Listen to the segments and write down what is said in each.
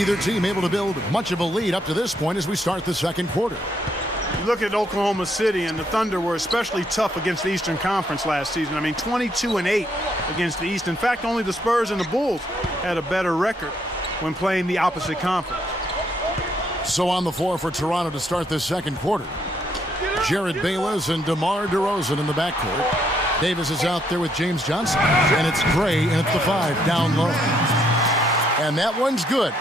Neither team able to build much of a lead up to this point as we start the second quarter. You look at Oklahoma City, and the Thunder were especially tough against the Eastern Conference last season. I mean, 22-8 against the East. In fact, only the Spurs and the Bulls had a better record when playing the opposite conference. So on the floor for Toronto to start this second quarter, Jared Bayless and DeMar DeRozan in the backcourt. Davis is out there with James Johnson, and it's Gray, and it's the 5 down low. And that one's good.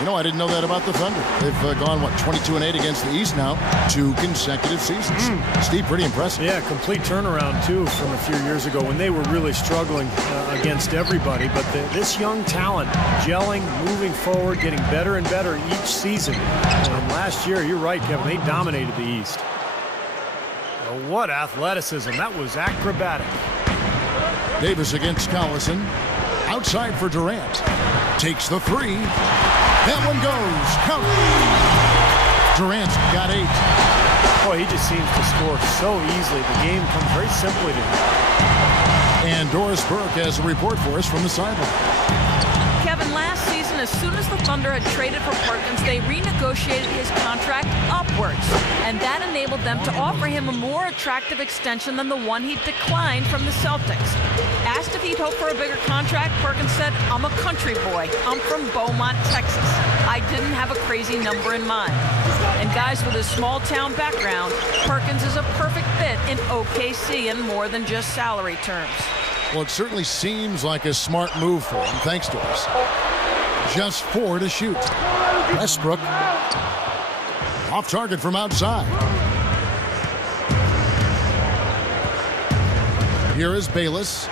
You know, I didn't know that about the Thunder. They've gone, 22-8 against the East now, 2 consecutive seasons. Steve, pretty impressive. Yeah, complete turnaround, too, from a few years ago when they were really struggling against everybody. But this young talent gelling, moving forward, getting better and better each season. And last year, you're right, Kevin, they dominated the East. Oh, what athleticism. That was acrobatic. Davis against Collison. Outside for Durant. Takes the 3. That one goes. Count. Durant's got 8. Boy, he just seems to score so easily. The game comes very simply to him. And Doris Burke has a report for us from the sideline. Kevin, last season, as soon as the Thunder had traded for Perkins, they renegotiated his contract upwards. And that enabled them to offer him a more attractive extension than the one he declined from the Celtics. Asked if he'd hoped for a bigger contract, Perkins said, "I'm a country boy. I'm from Beaumont, Texas. I didn't have a crazy number in mind." And guys, with his small town background, Perkins is a perfect fit in OKC in more than just salary terms. Well, it certainly seems like a smart move for him, thanks to us. Just 4 to shoot. Westbrook off target from outside. Here is Bayless.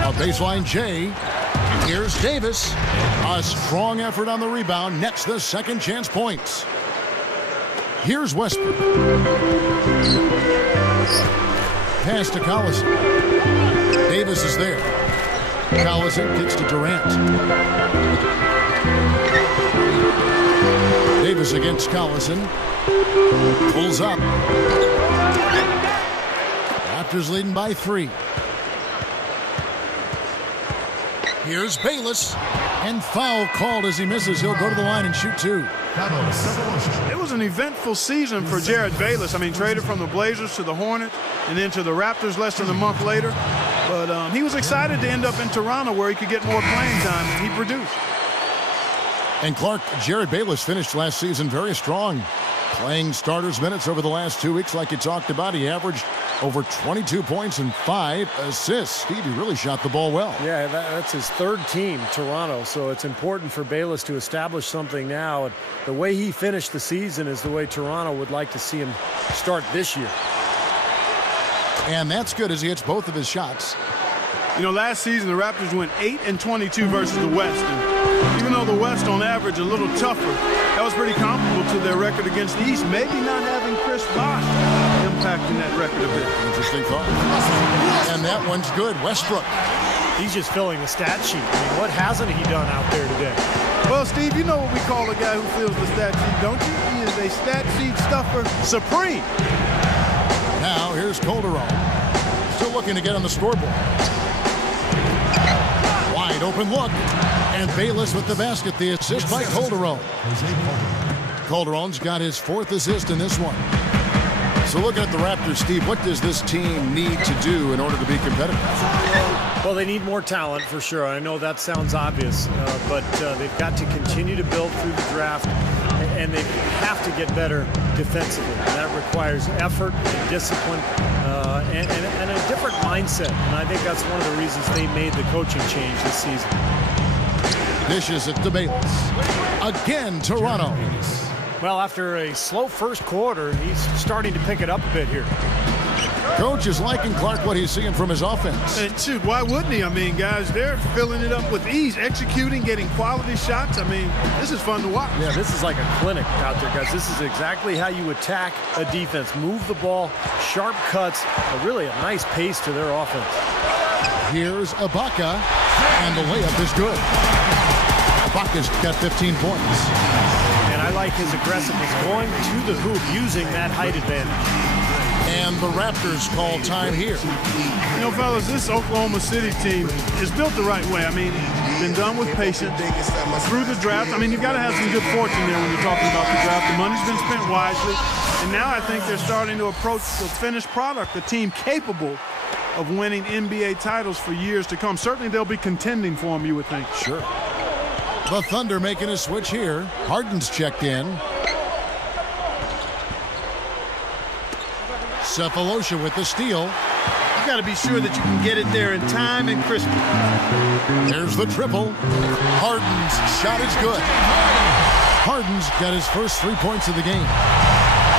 A baseline J. Here's Davis. A strong effort on the rebound. Nets the second chance points. Here's Westbrook. Pass to Collison. Davis is there. Collison kicks to Durant. Davis against Collison. Pulls up. Raptors leading by 3. Here's Bayless, and foul called as he misses. He'll go to the line and shoot 2. It was an eventful season for Jared Bayless. I mean, traded from the Blazers to the Hornets and then to the Raptors less than a month later. But he was excited to end up in Toronto where he could get more playing time, and he produced. And Clark, Jared Bayless finished last season very strong. Playing starters minutes over the last 2 weeks like you talked about. He averaged over 22 points and 5 assists. Steve, he really shot the ball well. Yeah, that's his 3rd team, Toronto. So it's important for Bayless to establish something now. And the way he finished the season is the way Toronto would like to see him start this year. And that's good as he hits both of his shots. You know, last season the Raptors went 8-22 versus the West. And even though the West on average a little tougher, that was pretty comparable to their record against the East. Maybe not having Chris Bosh impacting that record a bit. Interesting thought. And that one's good. Westbrook. He's just filling the stat sheet. I mean, what hasn't he done out there today? Well, Steve, you know what we call a guy who fills the stat sheet, don't you? He is a stat sheet stuffer supreme. Now here's Calderon. Still looking to get on the scoreboard. Wide open look. And Bayless with the basket. The assist by Calderon. Calderon's got his 4th assist in this one. So looking at the Raptors, Steve, what does this team need to do in order to be competitive? Well, they need more talent for sure. I know that sounds obvious, but they've got to continue to build through the draft, and they have to get better defensively. And that requires effort and discipline and a different mindset. And I think that's one of the reasons they made the coaching change this season. Dishes it to Bayless. Again, Toronto. Well, after a slow first quarter, he's starting to pick it up a bit here. Coach is liking Clark what he's seeing from his offense. And shoot, why wouldn't he? I mean, guys, they're filling it up with ease, executing, getting quality shots. I mean, this is fun to watch. Yeah, this is like a clinic out there, guys. This is exactly how you attack a defense. Move the ball, sharp cuts, really a nice pace to their offense. Here's Ibaka, and the layup is good. Ibaka's got 15 points. And I like his aggressiveness going to the hoop using that height advantage. And the Raptors call time here. You know, fellas, this Oklahoma City team is built the right way. I mean, been done with patience through the draft. I mean, you've got to have some good fortune there when you're talking about the draft. The money's been spent wisely. And now I think they're starting to approach the finished product, a team capable of winning NBA titles for years to come. Certainly they'll be contending for them, you would think. Sure. The Thunder making a switch here. Harden's checked in. Cephalosha with the steal. You got to be sure that you can get it there in time and crisply. There's the triple. Harden's shot is good. Harden's got his first 3 points of the game.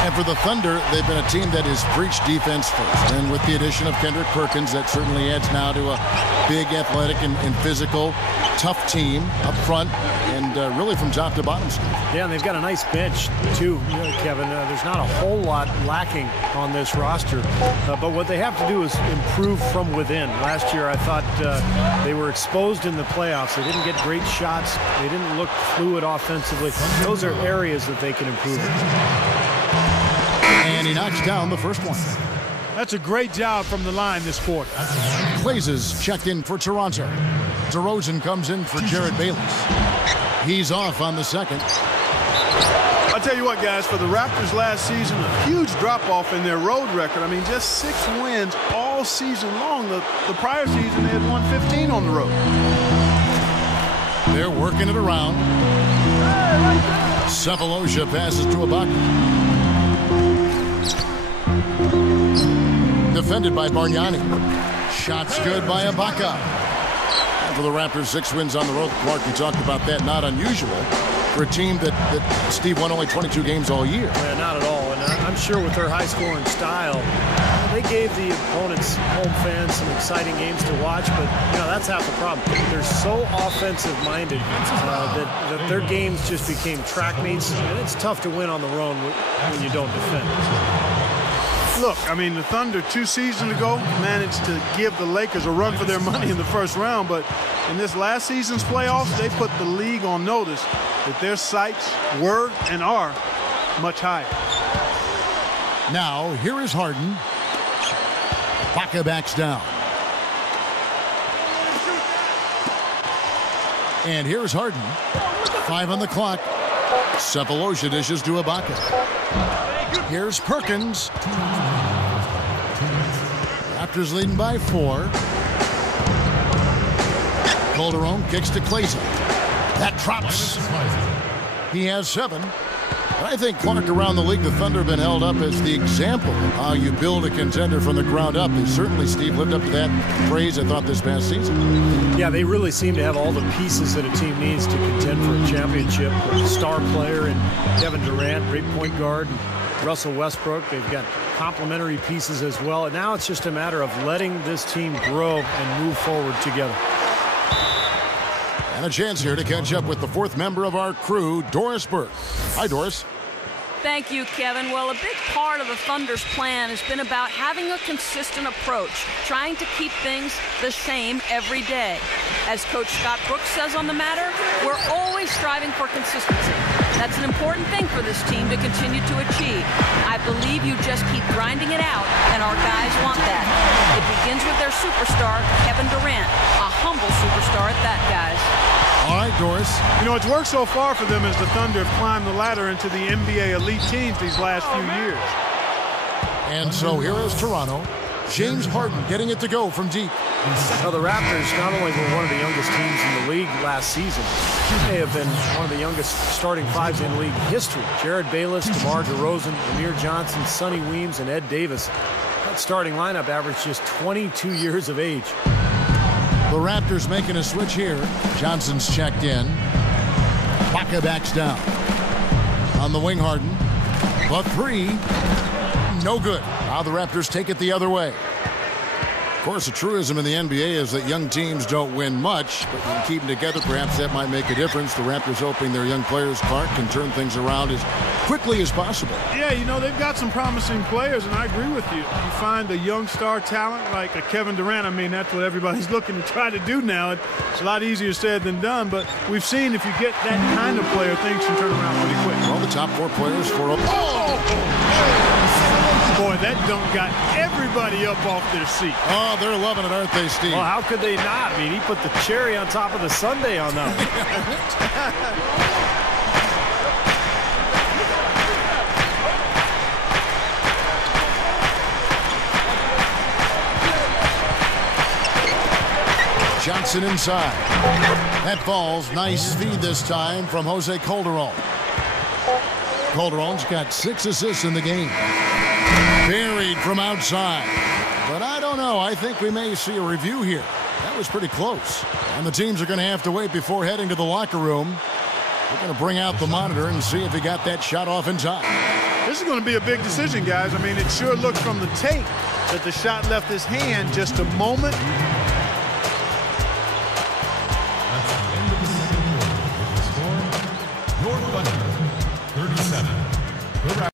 And for the Thunder, they've been a team that has preached defense first. And with the addition of Kendrick Perkins, that certainly adds now to a big athletic and physical, tough team up front and really from top to bottom. Yeah, and they've got a nice bench, too, Kevin. There's not a whole lot lacking on this roster. But what they have to do is improve from within. Last year, I thought they were exposed in the playoffs. They didn't get great shots. They didn't look fluid offensively. Those are areas that they can improve in. And he knocks down the first one. That's a great job from the line this quarter. Blazes checked in for Toronto. DeRozan comes in for Jared Bayless. He's off on the second. I'll tell you what, guys, for the Raptors last season, a huge drop-off in their road record. I mean, just 6 wins all season long. The prior season, they had won 15 on the road. They're working it around. Cephalosha passes to Ibaka. Defended by Bargnani. Shots good by Ibaka. And for the Raptors, 6 wins on the road. Clark, you talked about that. Not unusual for a team that Steve won only 22 games all year. Yeah, not at all. And I'm sure with their high-scoring style, they gave the opponents, home fans, some exciting games to watch. But, that's half the problem. They're so offensive-minded that their games just became track meets. And it's tough to win on the road when you don't defend. Look, I mean, the Thunder 2 seasons ago managed to give the Lakers a run for their money in the first round, but in this last season's playoffs, they put the league on notice that their sights were and are much higher. Now, here is Harden. Ibaka backs down. And here's Harden. 5 on the clock. Cephalosha dishes to Ibaka. Here's Perkins. Raptors leading by 4. Calderon kicks to Klaiza. That drops. He has 7. But I think, Clark, around the league, the Thunder have been held up as the example of how you build a contender from the ground up. They certainly, Steve, lived up to that praise, I thought, this past season. Yeah, they really seem to have all the pieces that a team needs to contend for a championship. A star player and Kevin Durant, great point guard, and Russell Westbrook. They've got complementary pieces as well. And now it's just a matter of letting this team grow and move forward together. And a chance here to catch up with the 4th member of our crew, Doris Burke. Hi, Doris. Thank you, Kevin. Well, a big part of the Thunder's plan has been about having a consistent approach, trying to keep things the same every day. As Coach Scott Brooks says on the matter, we're always striving for consistency. That's an important thing for this team to continue to achieve. I believe you just keep grinding it out, and our guys want that. It begins with their superstar, Kevin Durant, a humble superstar at that, guys. All right, Doris. It's worked so far for them as the Thunder have climbed the ladder into the NBA elite teams these last few years. And so here is Toronto. James Harden getting it to go from deep. Well, the Raptors not only were one of the youngest teams in the league last season, they have been one of the youngest starting 5s in league history. Jared Bayless, DeMar DeRozan, Amir Johnson, Sonny Weems, and Ed Davis. That starting lineup averaged just 22 years of age. The Raptors making a switch here. Johnson's checked in. Ibaka backs down. On the wing, Harden. But 3. No good. Now the Raptors take it the other way. course, a truism in the NBA is that young teams don't win much, but you can keep them together. Perhaps that might make a difference. The Raptors hoping their young players, Clark, can turn things around as quickly as possible. Yeah, you know, they've got some promising players, and I agree with you. You find a young star talent like a Kevin Durant. I mean, that's what everybody's looking to try to do now. It's a lot easier said than done, but we've seen if you get that kind of player, things can turn around pretty quick. Well, the top 4 players for... Boy, that dunk got everybody up off their seat. Oh, they're loving it, aren't they, Steve? Well, how could they not? I mean, he put the cherry on top of the sundae on that one. Johnson inside. That falls. Nice feed this time from Jose Calderon. Calderon's got 6 assists in the game. Buried from outside. But I don't know. I think we may see a review here. That was pretty close. And the teams are going to have to wait before heading to the locker room. We're going to bring out the monitor and see if he got that shot off in time. This is going to be a big decision, guys. I mean, it sure looked from the tape that the shot left his hand just a moment.